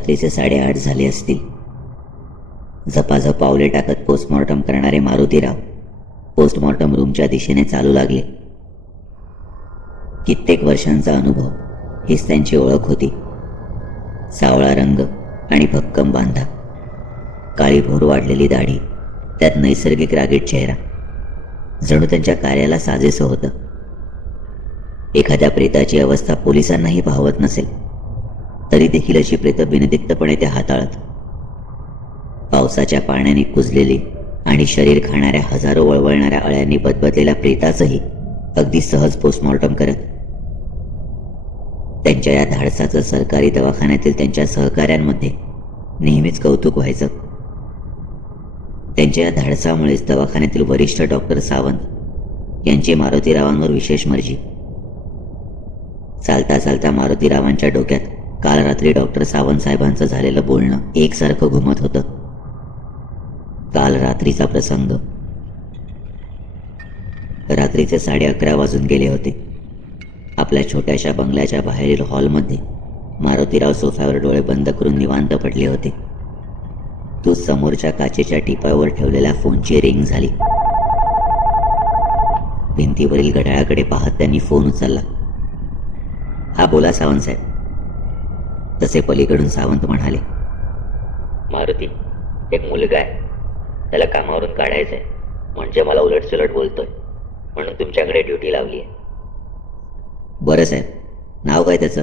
रात्रीचे 8:30 झाले असतील. झपाझप पावले टाकत पोस्टमॉर्टम करणारे मारुतीराव पोस्टमॉर्टम रूमच्या दिशेने चालू लागले. कित्येक वर्षांचा अनुभव हीच त्यांची ओळख होती. सावळा रंग आणि भक्कम बांधा, काळी भोर वाढलेली दाढी, त्यात नैसर्गिक रागीट चेहरा, जणू त्यांच्या कार्याला साजेसं होतं. एखाद्या प्रेताची अवस्था पोलिसांनाही पाहवत नसेल तरी देखील अशी प्रेतं बिनदिक्तपणे ते हाताळत. पावसाच्या पाण्याने कुजलेली आणि शरीर खाणाऱ्या हजारो वळवळणाऱ्या अळ्यांनी बदबदलेल्या प्रेताचंही अगदी सहज पोस्टमॉर्टम करत. त्यांच्या या धाडसाचं सरकारी दवाखान्यातील त्यांच्या सहकाऱ्यांमध्ये नेहमीच कौतुक व्हायचं. त्यांच्या या धाडसामुळेच दवाखान्यातील वरिष्ठ डॉक्टर सावंत यांची मारुतीरावांवर विशेष मर्जी. चालता चालता मारुतीरावांच्या डोक्यात काल रात्री डॉक्टर सावंत साहेबांचं झालेलं बोलणं एकसारखं घुमत होतं. काल रात्रीचा प्रसंग. रात्रीचे 11:30 वाजून गेले होते. आपल्या छोट्याशा बंगल्याच्या बाहेरील हॉलमध्ये मारुतीराव सोफ्यावर डोळे बंद करून निवांत पडले होते. तो समोरच्या काचेच्या टिपावर ठेवलेल्या फोनची रिंग झाली. भिंतीवरील घड्याळाकडे पाहत त्यांनी फोन उचलला. हा बोला सावंत साहेब. तसे पलीकडून सावंत म्हणाले, मारुती, एक मुलगा आहे, त्याला कामावरून काढायचंय, म्हणजे मला उलटसुलट बोलतोय, म्हणून तुमच्याकडे ड्युटी लावली आहे. बरं साहेब, नाव काय त्याचं?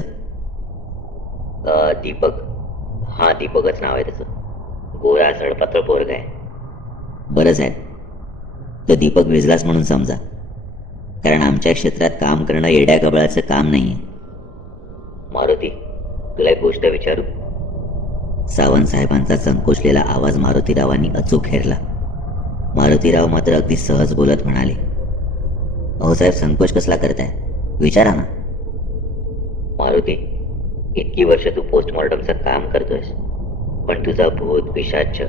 दीपक. हां, दीपकच नाव आहे त्याचं. गोरा सडपातळ पोरगा आहे. बरं साहेब, तो दीपक विजलास म्हणून समजा, कारण आमच्या क्षेत्रात काम करणं येड्या गबळाचं काम नाही आहे. मारुती, तुला एक गोष्ट विचारू? सावंत साहेबांचा संकोचलेला आवाज मारुतीरावांनी अचूक हेरला. मारुतीराव मात्र अगदी सहज बोलत म्हणाले, अहो साहेब, संकोच कसला करताय, विचारा ना. मारुती, इतकी वर्ष तू पोस्टमॉर्टमचं काम करतोयस, पण तुझा भूत पिशाच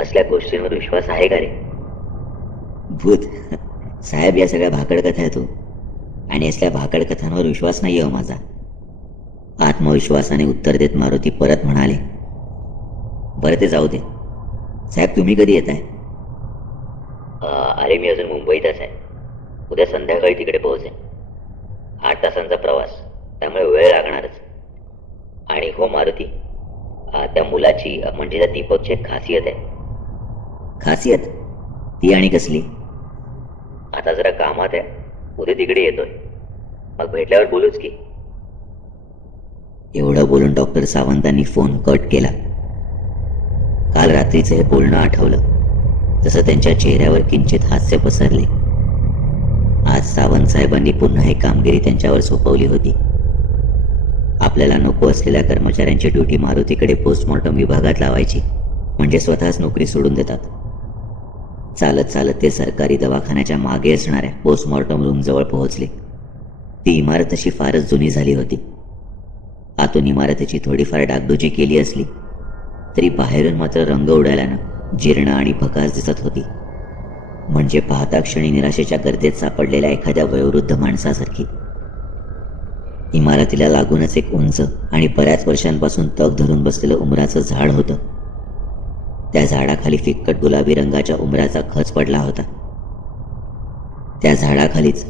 असल्या गोष्टींवर विश्वास आहे का रे? भूत साहेब, या सगळ्या भाकड कथा आहे तो, आणि असल्या भाकड कथांवर विश्वास नाही हो माझा. आत्मविश्वासाने उत्तर देत मारुती परत म्हणाले, बरं ते जाऊ दे साहेब, तुम्ही कधी येताय? अरे मी अजून मुंबईतच आहे. उद्या संध्याकाळी तिकडे पोहोचेन. 8 तासांचा प्रवास, त्यामुळे वेळ लागणारच. आणि हो मारुती, त्या मुलाची म्हणजे त्या दीपकची एक खासियत आहे. खासियत? ती आणि कसली? आता जरा कामात आहे, उद्या तिकडे येतोय, मग भेटल्यावर बोलूच की. एवढं बोलून डॉक्टर सावंतांनी फोन कट केला. काल रात्रीचं हे बोलणं आठवलं तसं त्यांच्या चेहऱ्यावर किंचित हास्य पसरले. आज सावंत साहेबांनी पुन्हा ही कामगिरी त्यांच्यावर सोपवली होती. आपल्याला नको असलेल्या कर्मचाऱ्यांची ड्युटी मारुतीकडे पोस्टमॉर्टम विभागात लावायची, म्हणजे स्वतःच नोकरी सोडून देतात. चालत चालत ते सरकारी दवाखान्याच्या मागे असणाऱ्या पोस्टमॉर्टम रूमजवळ पोहोचले. ती इमारत अशी फारच जुनी झाली होती. आतून इमारतीची थोडीफार डागडुजी केली असली तरी बाहेरून मात्र रंग उडाल्यानं जीर्ण आणि भकास दिसत होती, म्हणजे पाहता क्षणी निराशेच्या गर्देत सापडलेल्या एखाद्या वयोवृद्ध माणसासारखी. इमारतीला लागूनच एक उंच आणि बऱ्याच वर्षांपासून तग धरून बसलेलं उमराचं झाड होतं. त्या झाडाखाली फिक्कट गुलाबी रंगाच्या उमराचा खच पडला होता. त्या झाडाखालीच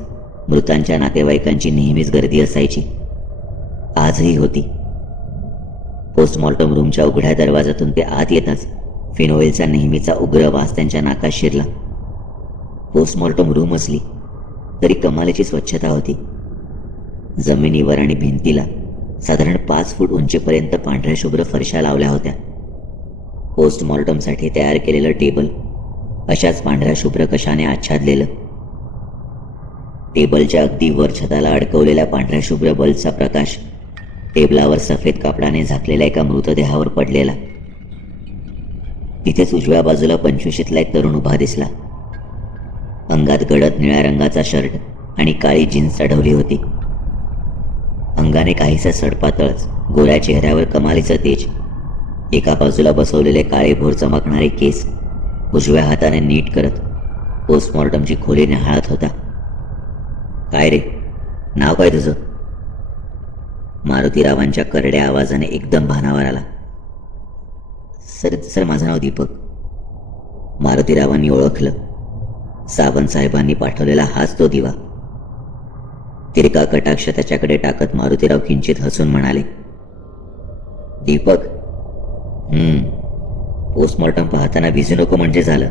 मृतांच्या नातेवाईकांची नेहमीच गर्दी असायची, आजही होती. पोस्टमॉर्टम रूमच्या उघड्या दरवाजातून ते आत येताच फिनोइलचा नेहमीचा उग्र वास त्यांच्या नाकात शिरला. पोस्टमॉर्टम रूम असली तरी कमालीची स्वच्छता होती. जमिनीवर आणि भिंतीला साधारण 5 फूट उंचीपर्यंत पांढऱ्या शुभ्र फरशा लावल्या होत्या. पोस्टमॉर्टमसाठी तयार केलेलं टेबल अशाच पांढऱ्या शुभ्र कशाने आच्छादलेलं. टेबलच्या अगदी वर छताला अडकवलेल्या पांढऱ्या शुभ्र बल्बचा प्रकाश टेबलावर सफेद कापडाने झाकलेल्या एका मृतदेहावर पडलेला. तिथेच उजव्या बाजूला 25शीतला एक तरुण उभा दिसला. अंगात गडद निळ्या रंगाचा शर्ट आणि काळी जीन्स चढवली होती. अंगाने काहीसा सडपातळच, गोऱ्या चेहऱ्यावर कमालीचं तेज. एका बाजूला बसवलेले काळे भोर चमकणारे केस उजव्या हाताने नीट करत पोस्टमॉर्टमची खोली न्याहाळत होता. काय रे, नाव काय तुझं? मारुतीरावांच्या करड्या आवाजाने एकदम भानावर आला. सर माझं नाव दीपक. मारुतीरावांनी ओळखलं. सावंत साहेबांनी पाठवलेला हाच तो दिवा. तिरका कटाक्ष त्याच्याकडे टाकत मारुतीराव किंचित हसून म्हणाले, दीपक, पोस्टमॉर्टम पाहताना भिजू नको म्हणजे झालं.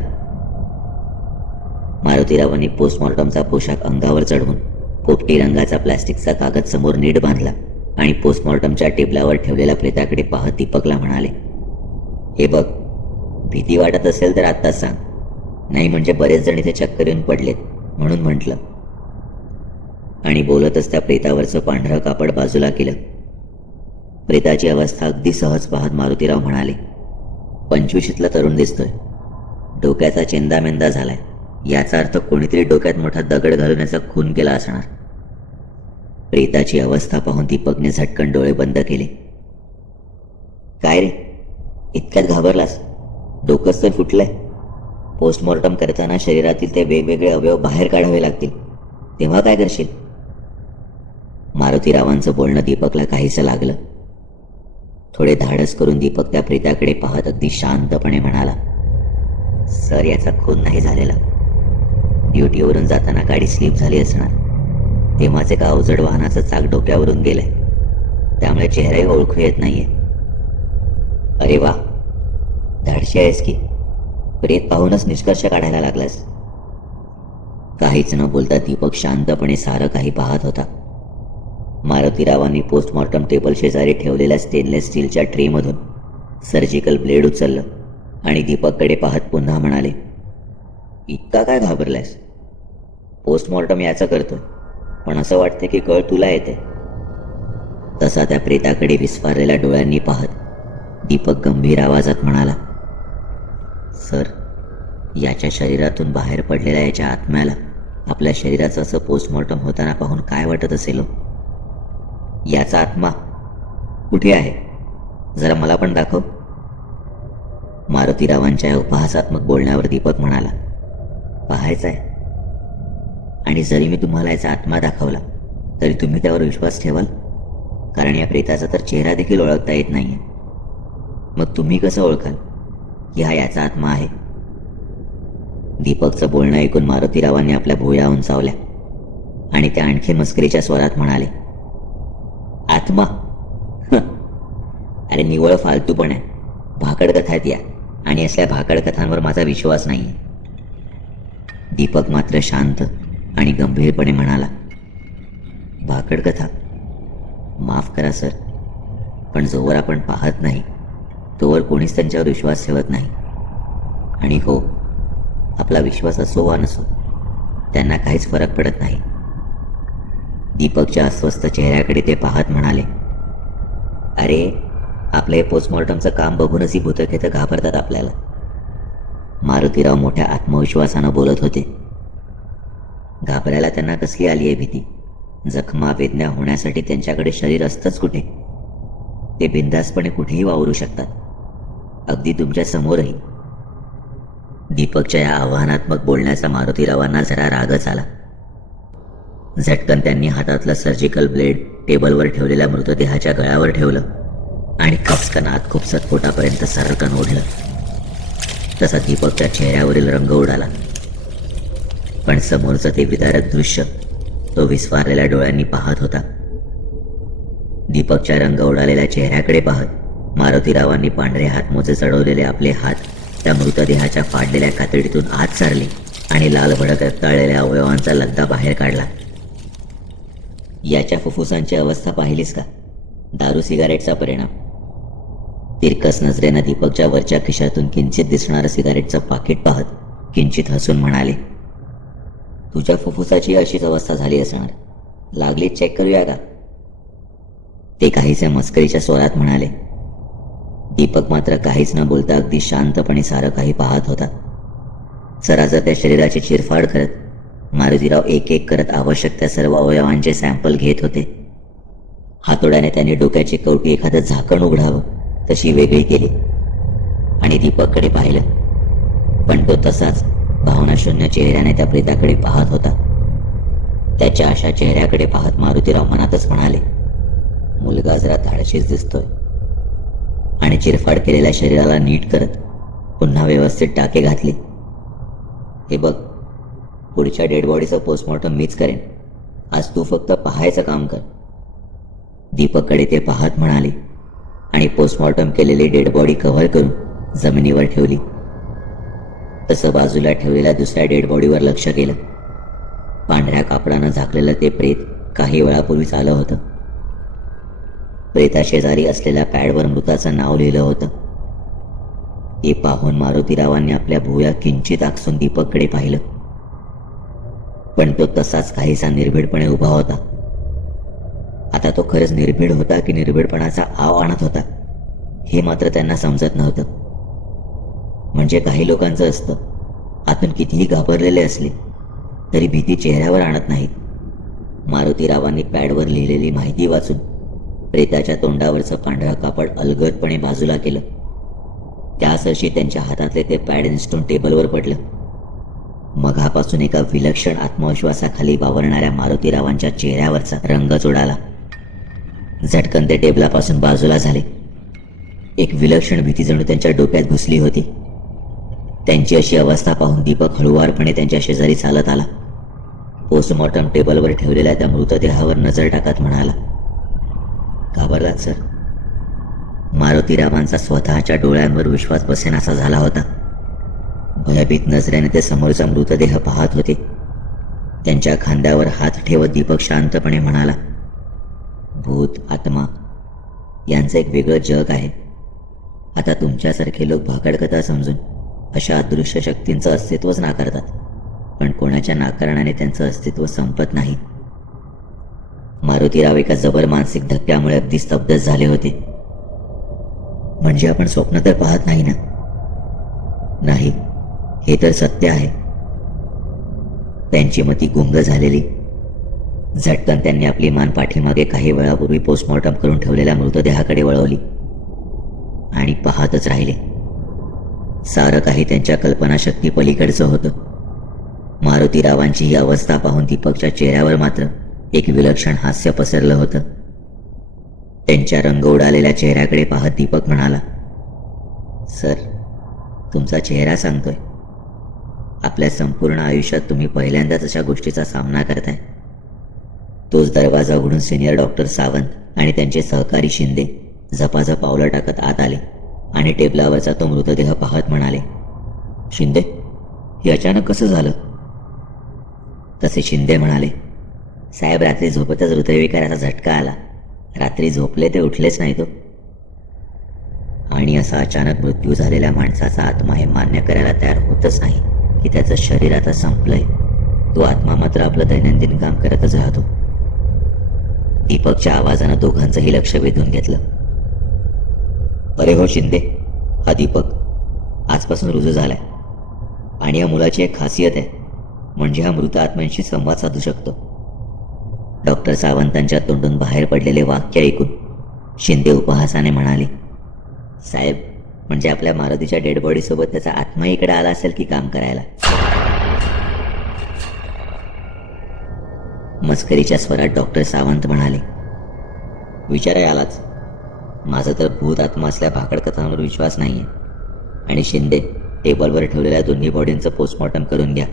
मारुतीरावांनी पोस्टमॉर्टमचा पोशाख अंगावर चढवून पोपटी रंगाचा प्लॅस्टिकचा कागद समोर नीट बांधला आणि पोस्टमॉर्टमच्या टेबलावर ठेवलेल्या प्रेताकडे पाहत दीपकला म्हणाले, हे बघ, भीती वाटत असेल तर आत्ताच सांग, नाही म्हणजे बरेच जण इथे चक्कर येऊन पडलेत म्हणून म्हटलं. आणि बोलतच त्या प्रेतावरचं पांढरं कापड बाजूला केलं. प्रेताची अवस्था अगदी सहज पाहत मारुतीराव म्हणाले, 25ला तरुण दिसतोय, डोक्याचा चेंदामेंदा झालाय, याचा अर्थ कोणीतरी डोक्यात मोठा दगड घालून याचा खून केला असणार. प्रेताची अवस्था पाहून दीपकने झटकन डोळे बंद केले. काय रे, इतक्यात घाबरलास? डोकंच तर फुटलंय. पोस्टमॉर्टम करताना शरीरातील ते वेगवेगळे अवयव बाहेर काढावे लागतील, तेव्हा काय करशील? मारुतीरावांचं बोलणं दीपकला काहीसं लागलं. थोडे धाडस करून दीपक त्या प्रेताकडे पाहत अगदी शांतपणे म्हणाला, सर, याचा खून नाही झालेला. ड्युटीवरून जाताना गाडी स्लिप झाली असणार, तेव्हाच एका अवजड वाहनाचं चाक डोक्यावरून गेलंय, त्यामुळे चेहराही ओळखू येत नाहीये. अरे वा, धाडशी आहेस की, प्रेत पाहूनच निष्कर्ष काढायला लागलास. काहीच न बोलता दीपक शांतपणे सारं काही पाहत होता. मारुतीरावांनी पोस्टमॉर्टम टेबल शेजारी ठेवलेल्या स्टेनलेस स्टीलच्या ट्रेमधून सर्जिकल ब्लेड उचललं आणि दीपककडे पाहत पुन्हा म्हणाले, इतका काय घाबरलायस? पोस्टमॉर्टम याचं करतोय, पण असं वाटतं की कळ तुला येते. तसा त्या प्रेताकडे विस्फारलेल्या डोळ्यांनी पाहत दीपक गंभीर आवाजात म्हणाला, सर, याच्या शरीरातून बाहेर पडलेल्या याच्या आत्म्याला आपल्या शरीराचं असं पोस्टमॉर्टम होताना पाहून काय वाटत असेल? याचा आत्मा कुठे आहे? जरा मला पण दाखव. मारुतीरावांच्या या उपहासात्मक बोलण्यावर दीपक म्हणाला, पाहायचं आहे? आणि जरी मी तुम्हाला याचा आत्मा दाखवला तरी तुम्ही त्यावर विश्वास ठेवाल? कारण या प्रेताचा तर चेहरा देखील ओळखता येत नाहीये. मग तुम्ही कसं ओळखाल की हा याचा आत्मा आहे? दीपकचं बोलणं ऐकून मारुतीरावांनी आपल्या भुवया उंचावल्या आणि त्या आणखी मस्करीच्या स्वरात म्हणाले, आत्मा? अरे निव्वळ फालतू पण आहे, भाकड कथा आहेत या, आणि असल्या भाकड कथांवर माझा विश्वास नाहीये. दीपक मात्र शांत आणि गंभीरपणे म्हणाला, भाकड कथा? माफ करा सर, पण जोवर आपण पाहत नाही तोवर कोणीच त्यांच्यावर विश्वास ठेवत नाही. आणि हो, आपला विश्वास असो वा नसो, त्यांना काहीच फरक पडत नाही. दीपकच्या अस्वस्थ चेहऱ्याकडे ते पाहत म्हणाले, अरे, आपलं हे पोस्टमॉर्टमचं काम बघूनच ही भूतखेतं घाबरतात आपल्याला. मारुतीराव मोठ्या आत्मविश्वासानं बोलत होते. घाबरायला त्यांना कसली आली आहे भीती? जखमा वेदना होण्यासाठी त्यांच्याकडे शरीर असतंच कुठे? ते बिनधास्तपणे कुठेही वावरू शकतात, अगदी तुमच्या समोरही. दीपकच्या या आव्हानात्मक बोलण्याचा मारुतीरावांना जरा रागच आला. झटकन त्यांनी हातातलं सर्जिकल ब्लेड टेबलवर ठेवलेल्या मृतदेहाच्या गळ्यावर ठेवलं आणि कपकन आत खुपसत पोटापर्यंत सरकन ओढलं. तसा दीपकच्या चेहऱ्यावरील रंग उडाला. पण समोरचं ते विदारक दृश्य तो विस्फारलेल्या डोळ्यांनी पाहत होता. दीपकच्या रंग उडालेल्या चेहऱ्याकडे पाहत मारुतीरावांनी पांढरे हातमोजे चढवलेले आपले हात त्या मृतदेहाच्या फाडलेल्या कातडीतून आत सारले आणि लाल भडक रक्ताळलेल्या अवयवांचा लगदा बाहेर काढला. याच्या फुफ्फुसांची अवस्था पाहिलीस का? दारू सिगारेटचा परिणाम. तिरकस नजरेनं दीपकच्या वरच्या खिशातून किंचित दिसणारं सिगारेटचं पाकिट पाहत किंचित हसून म्हणाले, तुझ्या फुफ्फुसाची अशीच अवस्था झाली असणार, लागली चेक करूया का? ते काहीसे मस्करीच्या स्वरात म्हणाले. दीपक मात्र काहीच न बोलता अगदी शांतपणे सारं काही पाहत होता. सरासर त्या शरीराची चिरफाड करत मारुतीराव एक एक करत आवश्यक त्या सर्व अवयवांचे सॅम्पल घेत होते. हातोड्याने त्याने डोक्याची कवटी एखादं झाकण उघडावं तशी वेगळी केली आणि दीपककडे पाहिलं. पण तो तसाच भावनाशून्य चेहऱ्याने त्या प्रेताकडे पाहत होता. त्याच्या अशा चेहऱ्याकडे पाहत मारुतीराव मनातच म्हणाले, मुलगा जरा धाडशीच दिसतोय. आणि आणि चिरफाड केलेल्या शरीराला नीट करत पुन्हा व्यवस्थित टाके घातले. हे बघ, पुढच्या डेड बॉडीचं पोस्टमॉर्टम मीच करेन. आज तू फक्त पाहायचं काम कर. दीपककडे ते पाहत म्हणाले आणि पोस्टमॉर्टम केलेली डेड बॉडी कव्हर करून जमिनीवर ठेवली. तसं बाजूला ठेवलेल्या दुसऱ्या डेड बॉडीवर लक्ष गेलं. पांढऱ्या कापडानं झाकलेलं ते प्रेत काही वेळापूर्वीच आलं होतं. प्रेताशेजारी असलेल्या पॅडवर मृताचं नाव लिहिलं होतं. ते पाहून मारुतीरावांनी आपल्या भुवया किंचित आकसून दीपककडे पाहिलं. पण तो तसाच काहीसा निर्भीडपणे उभा होता. आता तो खरंच निर्भीड होता की निर्भीडपणाचा आव आणत होता हे मात्र त्यांना समजत नव्हतं. म्हणजे काही लोकांचं असतं, आतून कितीही घाबरलेले असले तरी भीती चेहऱ्यावर आणत नाहीत. मारुतीरावांनी पॅडवर लिहिलेली माहिती वाचून प्रेताच्या तोंडावरचं पांढरं कापड अलगदपणे बाजूला केलं. त्यासरशी त्यांच्या हातातले ते पॅड निसटून टेबलवर पडलं. मघापासून एका विलक्षण आत्मविश्वासाखाली वावरणाऱ्या मारुतीरावांच्या चेहऱ्यावरचा रंगच उडाला. झटकन ते टेबलापासून बाजूला झाले. एक विलक्षण भीती जणू त्यांच्या डोक्यात घुसली होती. त्यांची अशी अवस्था पाहून दीपक हळुवारपणे त्यांच्या शेजारी चालत आला. पोस्टमॉर्टम टेबलवर ठेवलेल्या त्या मृतदेहावर नजर टाकत म्हणाला, घाबरलात सर? मारुतीरावांचा स्वतःच्या डोळ्यांवर विश्वास बसेनासा झाला होता. भयभीत नजरेने ते समोरचा मृतदेह पाहत होते. त्यांच्या खांद्यावर हात ठेवत दीपक शांतपणे म्हणाला, भूत आत्मा यांचं एक वेगळं जग आहे. आता तुमच्यासारखे लोक भाकडकथा समजून अशा अदृश्य शक्तींचं अस्तित्वच नाकारतात, पण कोणाच्या नाकारण्याने त्यांचं अस्तित्व संपत नाही. मारुतीराव एका जबर मानसिक धक्क्यामुळे अगदी स्तब्धच झाले होते. म्हणजे आपण स्वप्न तर पाहत नाही ना? नाही, हे तर सत्य आहे. त्यांची मती गुंग झालेली. झटकन त्यांनी आपली मान पाठीमागे काही वेळापूर्वी पोस्टमॉर्टम करून ठेवलेल्या मृतदेहाकडे वळवली आणि पाहतच राहिले. सारं काही त्यांच्या कल्पनाशक्ती पलीकडचं होतं. मारुतीरावांची ही अवस्था पाहून दीपकच्या चेहऱ्यावर मात्र एक विलक्षण हास्य पसरलं होतं. त्यांच्या रंग उडालेल्या चेहऱ्याकडे पाहत दीपक म्हणाला, सर, तुमचा चेहरा सांगतोय. आपल्या संपूर्ण आयुष्यात तुम्ही पहिल्यांदाच अशा गोष्टीचा सामना करताय. तोच दरवाजा उघडून सिनियर डॉक्टर सावंत आणि त्यांचे सहकारी शिंदे झपाझप पावलं टाकत आत आले आणि टेबलावरचा तो मृतदेह पाहत म्हणाले, शिंदे, हे अचानक कसं झालं? तसे शिंदे म्हणाले, साहेब, रात्री झोपतच हृदयविकाराचा झटका आला. रात्री झोपले ते उठलेच नाही तो. आणि असा अचानक मृत्यू झालेल्या माणसाचा आत्मा हे मान्य करायला तयार होतच नाही की त्याचं शरीर आता संपलंय. तो आत्मा मात्र आपलं दैनंदिन काम करतच राहतो. दीपकच्या आवाजानं दोघांचंही लक्ष वेधून घेतलं. अरे हो शिंदे, हा दीपक आजपासून रुजू झालाय आणि या मुलाची एक खासियत आहे, म्हणजे हा मृत आत्म्यांशी संवाद साधू शकतो. डॉक्टर सावंतांच्या तोंडून बाहेर पडलेले वाक्य ऐकून शिंदे उपहासाने म्हणाले, साहेब, म्हणजे आपल्या मारुतीच्या डेड बॉडी सोबत त्याचा आत्मा इकडे आला असेल की काम करायला? मस्करीच्या स्वरात डॉक्टर सावंत म्हणाले, विचाराय आलाच. माझा तर भूत आत्मा असल्या भाकड कथांवर विश्वास नाहीये. आणि शिंदे, टेबलवर ठेवलेल्या दोन्ही बॉडींचं पोस्टमॉर्टम करून घ्या.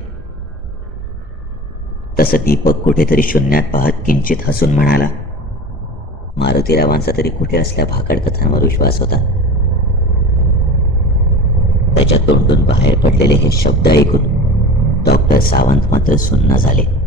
तसं दीपक कुठेतरी शून्यात पाहत किंचित हसून म्हणाला, मारुतीरावांचा तरी कुठे असल्या भाकड कथांवर विश्वास होता. त्याच्या तोंडून बाहेर पडलेले हे शब्द ऐकून डॉक्टर सावंत मात्र सुन्न झाले.